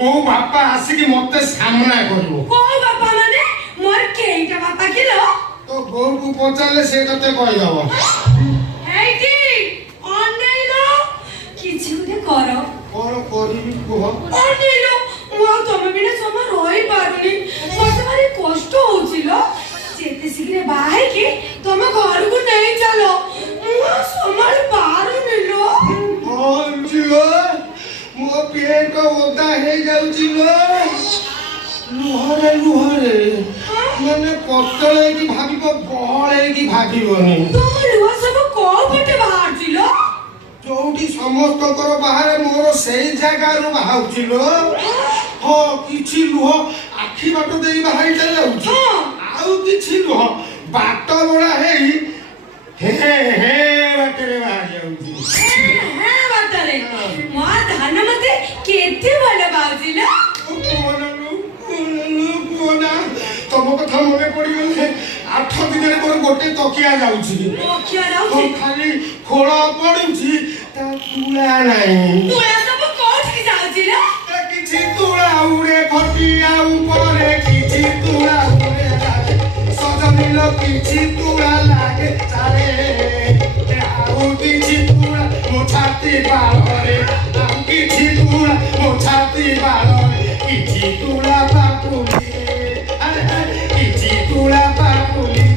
ओ बापा आसिक मत सामना करिवो को बापा माने मोर केइटा बापा किलो तो गो को पचाले से तते कहि दबो हेइटी अनेलो किछि उठे करो कोन करिवि को अनेलो मो तमे बिना सम रही पारुनी मते भारी कष्ट होउचिलो जेते शीघ्र बाहे के तमे घर को नहीं चलो मो संभाल पारुनी लो ओ जीवा मो पेट ओदा हे जाउची लो लुहरे माने पतले की भाबिबो बहळे की भाबिबोनी तुम लुआ सब को पटे बाहर चिलो जोठी समस्त कर बाहर मोर सेई जगह रु बाहाउचिलो हो किछि लुह आखी बाटो देई बाहाई जाउची आउ किछि लुह बाट बडा हेई हे बाटरे बाहार जाउची हे बाटरे मो धान मते केते भले बाउचिलो तम कथा मने पड़ी गले 8 दिन रे मोर गोटे तकिया जाउची तकिया जाउची खाली खोला पडुची ता तुला नाही तुला सब कोठी जाउची रे किछि तुला उडे खटिया ऊपरे किछि तुला उडे सजनिलो किछि तुला लागे चाले आउ किछि तुला मो छाती बालरे आउ किछि तुला मो छाती बालरे किछि तुला पापुली किछि तुला पापुली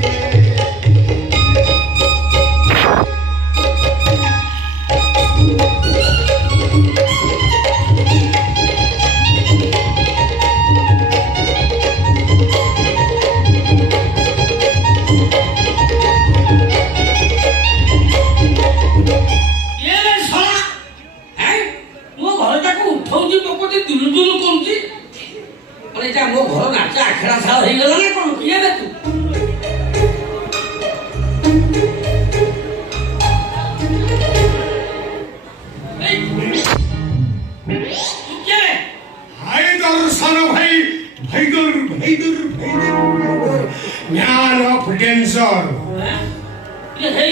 आखड़ा सा हो गला ना कोन किया बे तू क्या हाय दर्शन भाई भैदर ज्ञान ऑफ डेंजर ये हे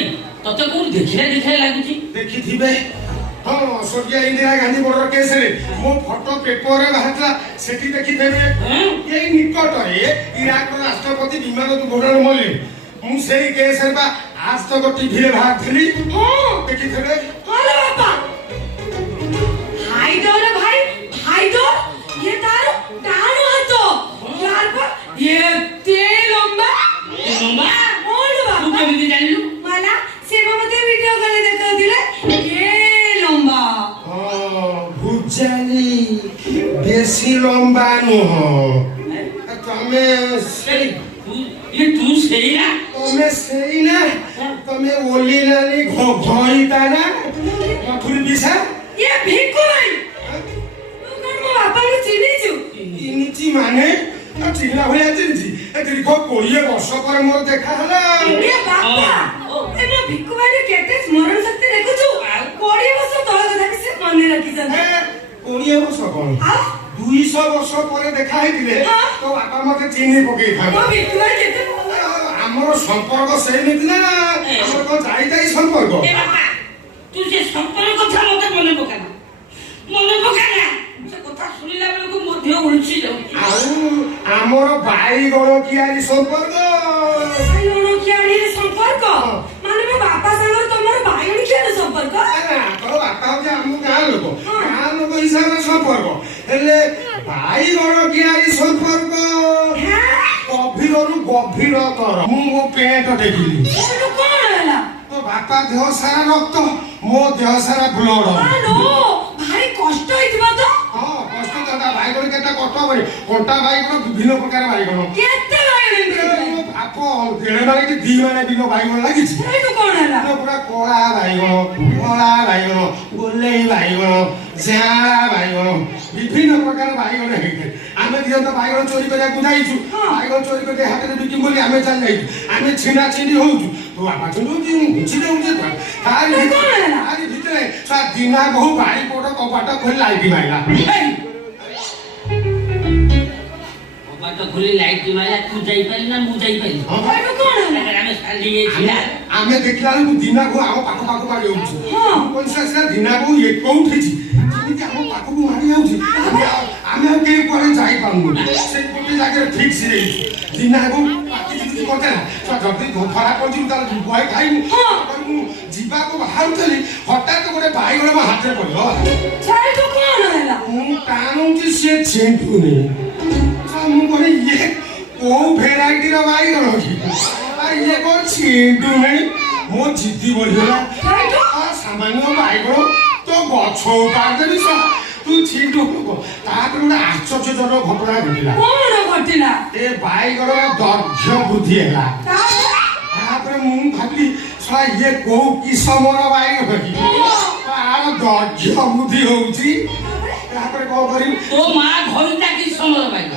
तते कोन देखिला लागुची देखि थिबे हां सोनिया इंदिरा गांधी बॉर्डर केस रे मो फोटो पेपर रे बाहरला सेठी देखि देबे ए निकट रे इराक राष्ट्रपति विमान दुर्घटना मले मु सेही केस रे बा आज तक टीवी रे बाहर थली हां देखि देबे अरे बापा हाइदर हाइदर ये तारो डानो हातो यार पर ये ते लंबा मोड़ बापा तू केमिति जानिलु मला सेवा मध्ये वीडियो करे देखा दिले ये लंबा भुजाली बेसी लंबा नुह तमे ये तू सही ना तमे सही ना तमे ओली नानी घोईता ना मथुरी बिसा ये भिक्कु भाई तू कौन मो बापा को चिनी छु इनिची माने चिना भया चिनी ए दीर्घ 20 वर्ष पर मोर देखा हला ये बापा ए मो भिक्कु भाई ने केते स्मरण शक्ति देखु छु 20 वर्ष तळ कथा कि से मने रखि जन 20 वर्ष कोन 200 वर्ष पर देखा हेतिले तो बापा मते चिनी पकेई था मो भिक्कु भाई केते हमरो संपर्क सेमिति ना हमर को जाई संपर्क ए बाबा तू जे संपर्क कथा मते मने पकाना से कथा सुनिला बेले को मध्य उलछि जाउ आउ हमर भाई गण कियारी संपर्क भाई गण कियारी संपर्क माने मो बापा संग तमर भाई गण कियारी संपर्क ना तो बापा जे हम गाँ लोक हिसाब रे संपर्क हेले भाई गण कियारी संपर्क गभीर तर मु पेट देखिली कोन होला तो बापा देह सारा रक्त मो देह सारा ब्लड हालो भारी कष्ट होइतबा तो हां कष्ट दादा भाई गण केटा कष्ट बरे कोटा भाई गण विभिन्न प्रकार भाई गण केते भाई गण आपो देणे माने कि दी माने बिनो भाई गण लागि छि ए तो कोन होला तो पूरा कोळा भाई गण गोलेई भाई गण जाळा भाई गण विभिन्न प्रकार भाई गण हेते आमे दियो तो भाई गण चोरी करिया गुजाई छु भाई गण चोरी करके हाथ रे बिकिम बोली आमे चल जाई आमे छिना छिनी होउछु तो आपा चुनु दी छिने उजे तारी भितरे सा दिना बहु भाई पोटो कपाट खोली लाइट माइला कपाट खोली लाइट माइला तू जाई पाइल ना मु जाई पाइल ए तो कोन होला आमे साली ए छिला आमे देखला को दिना को आम पाखो पाखो मारी होउछु कोनसा से दिना को एक कोउठी छि कि आम पाखो को मारी होउछि आमे କେହି କୁଆଡ଼େ ଯାଇପାରୁନୁ ସେଇ ଗୋଟେ ଜାଗାରେ ଫିକ୍ସ ହେଇଛି ଦିନାକୁ କିଛି କଥା ନା ଯଦି ଖରାପ ପଡ଼ିଯିବୁ ତାହେଲେ ଭୟ ଖାଇବୁ ମୁଁ ଯିବାକୁ ବାହାରୁଥିଲି ହଠାତ୍ ଗୋଟେ ବାଇଗଣ ମୋ ହାତରେ ପଡ଼ିବ ସେଇଠୁ କଣ ହେଲା? ମୁଁ ଟାଣୁଛି ସିଏ ଛିଣ୍ଡୁନି ମୁଁ କହିଲି ଇଏ କୋଉ ଭେରାଇଟିର ବାଇଗଣ କି ଇଏ କଣ ଛିଣ୍ଡୁନି ମୋ ଜିଦି ବଢିଗଲା ସାମାନ୍ୟ ବାଇଗଣ ତ ଗଛ ଉପାଦେବି ତୁ ଛିଣ୍ଡୁନୁ ତାପରେ ଗୋଟେ ଆଶ୍ଚର୍ଯ୍ୟଜନକ ଘଟଣା ଘଟିଲା କଣ ଘଟିଲା? ଏ ବାଇଗଣର ଦୈର୍ଘ୍ୟ ବୃଦ୍ଧି ହେଲା ତାପରେ ମୁଁ ଭାବିଲି ଶଳା ଇଏ କୋଉ କିସମର ବାଇଗଣ କି ତାର ଦୈର୍ଘ୍ୟ ବୃଦ୍ଧି ହଉଛି ତାପରେ କଣ କରିବି ତୋ ମା ଘରଟା କି ସମୟ ପାଇବ